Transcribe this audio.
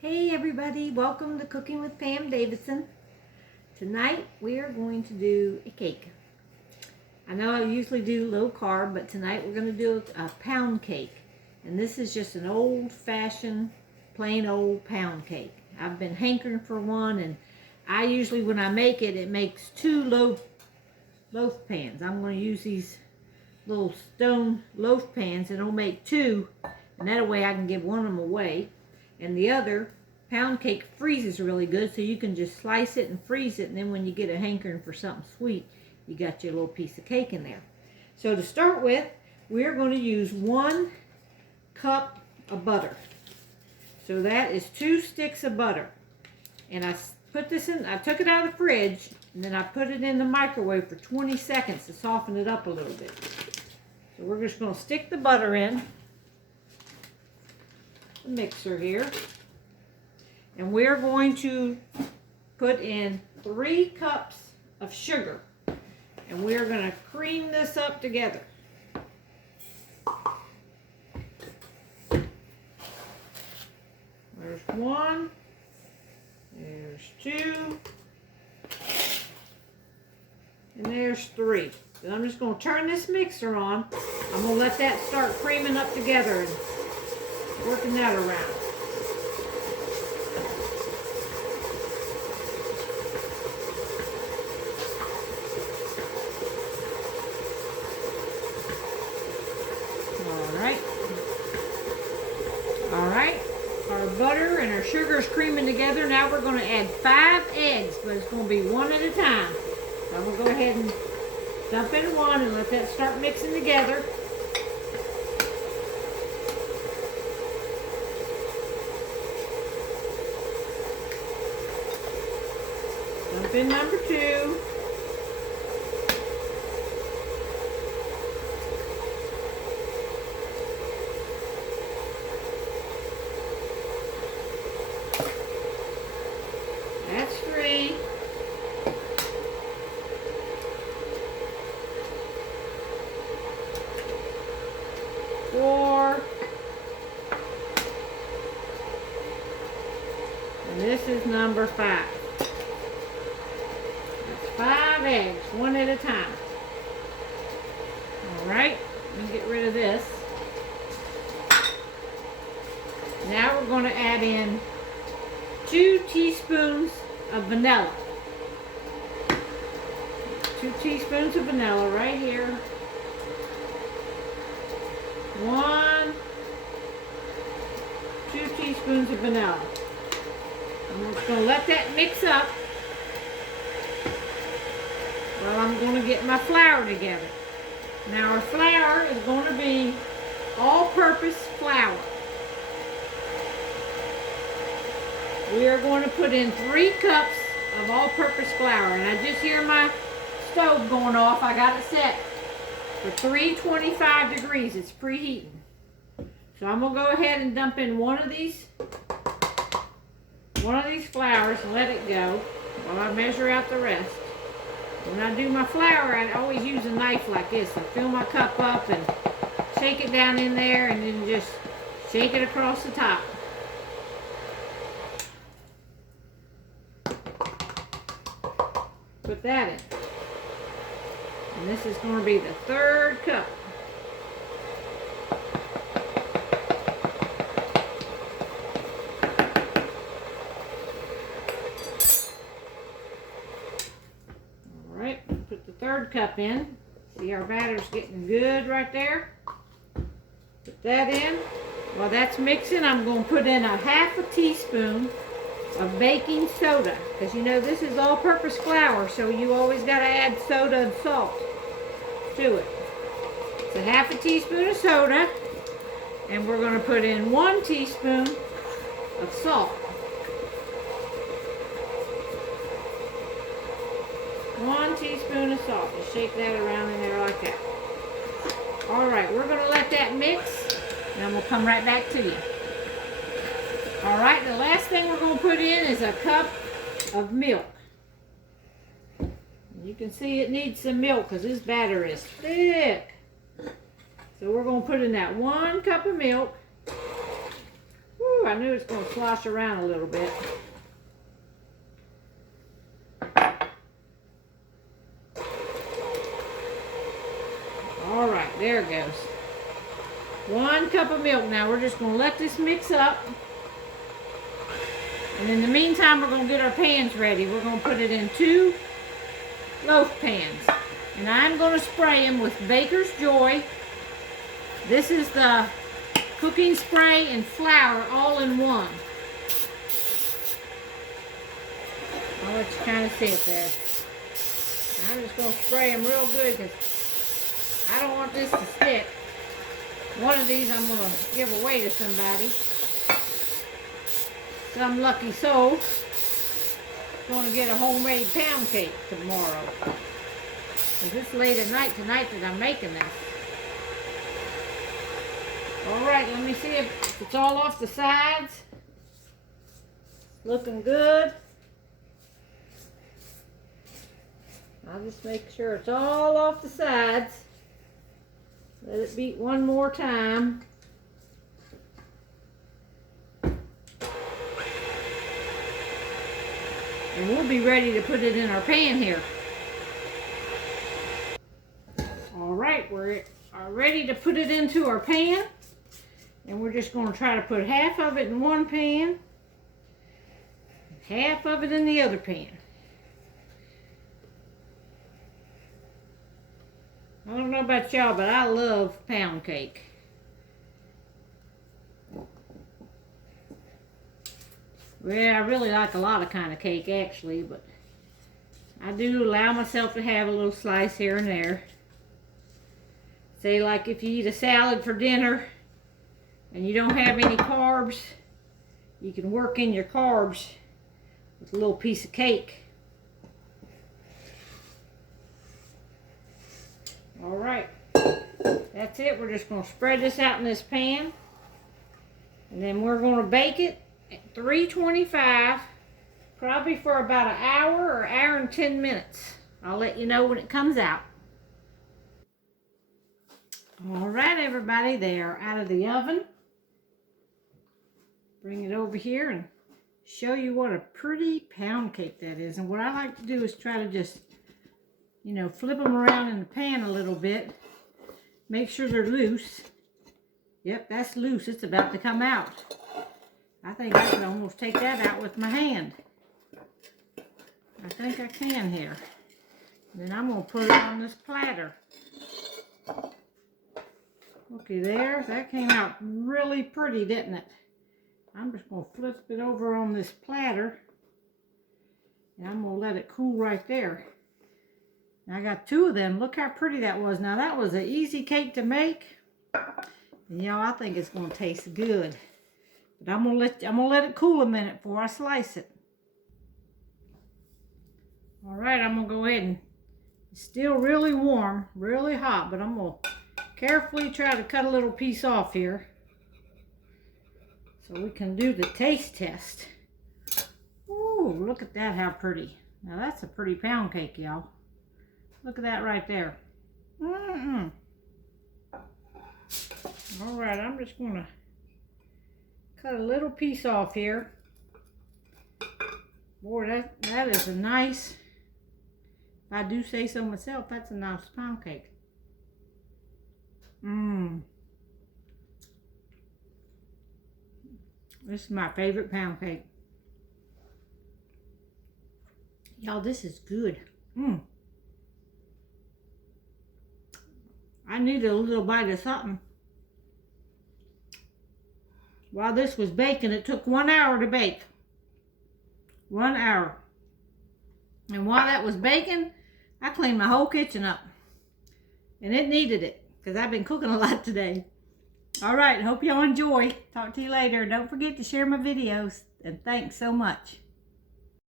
Hey everybody, welcome to Cooking with Pam Davidson. Tonight we are going to do a cake. I know I usually do low carb, but tonight we're going to do a pound cake. And this is just an old-fashioned, plain old pound cake. I've been hankering for one, and I usually, when I make it, it makes two loaf pans. I'm going to use these little stone loaf pans, and it'll make two, and that way I can give one of them away. And the other pound cake freezes really good, so you can just slice it and freeze it, and then when you get a hankering for something sweet, you got your little piece of cake in there. So to start with, we're going to use 1 cup of butter. So that is 2 sticks of butter. And I put this in, I took it out of the fridge, and then I put it in the microwave for 20 seconds to soften it up a little bit. So we're just going to stick the butter in the mixer here, and we're going to put in 3 cups of sugar, and we're going to cream this up together. There's 1, there's 2, and there's 3. And I'm just going to turn this mixer on. I'm going to let that start creaming up together and working that around. All right. Our butter and our sugar is creaming together. Now we're going to add 5 eggs, but it's going to be one at a time. So I'm going to go ahead and dump in 1 and let that start mixing together. Dump in number 2. That's 3. Four. And this is number 5. 5 eggs, one at a time. All right, let me get rid of this. Now we're going to add in 2 teaspoons of vanilla. 2 teaspoons of vanilla right here. 1, 2 teaspoons of vanilla. I'm just going to let that mix up. Well, I'm going to get my flour together. Now our flour is going to be all-purpose flour. We are going to put in 3 cups of all-purpose flour. And I just hear my stove going off. I got it set for 325 degrees. It's preheating. So I'm going to go ahead and dump in one of these flours and let it go while I measure out the rest. When I do my flour, I always use a knife like this. I fill my cup up and shake it down in there, and then just shake it across the top. Put that in. And this is going to be the 3rd cup. Put the 3rd cup in. See, our batter's getting good right there. Put that in. While that's mixing, I'm going to put in a 1/2 teaspoon of baking soda, because you know this is all-purpose flour, so you always got to add soda and salt to it. It's a 1/2 teaspoon of soda, and we're going to put in 1 teaspoon of salt. 1 teaspoon of salt. Just shake that around in there like that. Alright, we're going to let that mix, and then we'll come right back to you. Alright, the last thing we're going to put in is a cup of milk. You can see it needs some milk because this batter is thick. So we're going to put in that 1 cup of milk. Woo, I knew it's going to slosh around a little bit. All right, there it goes. 1 cup of milk. Now we're just going to let this mix up. And in the meantime, we're going to get our pans ready. We're going to put it in 2 loaf pans. And I'm going to spray them with Baker's Joy. This is the cooking spray and flour all in one. I'll let you kind of see it there. I'm just going to spray them real good because I don't want this to stick. One of these I'm going to give away to somebody. Some lucky soul going to get a homemade pound cake tomorrow. Because it's late at night tonight that I'm making this. Alright, let me see if it's all off the sides. Looking good. I'll just make sure it's all off the sides. Let it beat one more time. And we'll be ready to put it in our pan here. Alright, we're ready to put it into our pan. And we're just going to try to put half of it in one pan, half of it in the other pan. I don't know about y'all, but I love pound cake. Well, I really like a lot of kind of cake actually, but I do allow myself to have a little slice here and there. Say like if you eat a salad for dinner and you don't have any carbs, you can work in your carbs with a little piece of cake. Alright, that's it. We're just going to spread this out in this pan. And then we're going to bake it at 325, probably for about an hour or hour and 10 minutes. I'll let you know when it comes out. Alright everybody, they are out of the oven. Bring it over here and show you what a pretty pound cake that is. And what I like to do is try to just, you know, flip them around in the pan a little bit. Make sure they're loose. Yep, that's loose. It's about to come out. I think I can almost take that out with my hand. I think I can here. Then I'm going to put it on this platter. Okay, there. That came out really pretty, didn't it? I'm just going to flip it over on this platter. And I'm going to let it cool right there. And I got 2 of them. Look how pretty that was. Now, that was an easy cake to make. And, you know, I think it's going to taste good. But I'm going to let it cool a minute before I slice it. All right, I'm going to go ahead and it's still really warm, really hot, but I'm going to carefully try to cut a little piece off here so we can do the taste test. Ooh, look at that, how pretty. Now that's a pretty pound cake, y'all. Look at that right there. All right, I'm just going to cut a little piece off here. Boy, that is a nice, if I do say so myself, that's a nice pound cake. This is my favorite pound cake. Y'all, this is good. I needed a little bite of something. While this was baking, it took 1 hour to bake. 1 hour. And while that was baking, I cleaned my whole kitchen up. And it needed it, because I've been cooking a lot today. Alright, hope y'all enjoy. Talk to you later. Don't forget to share my videos. And thanks so much.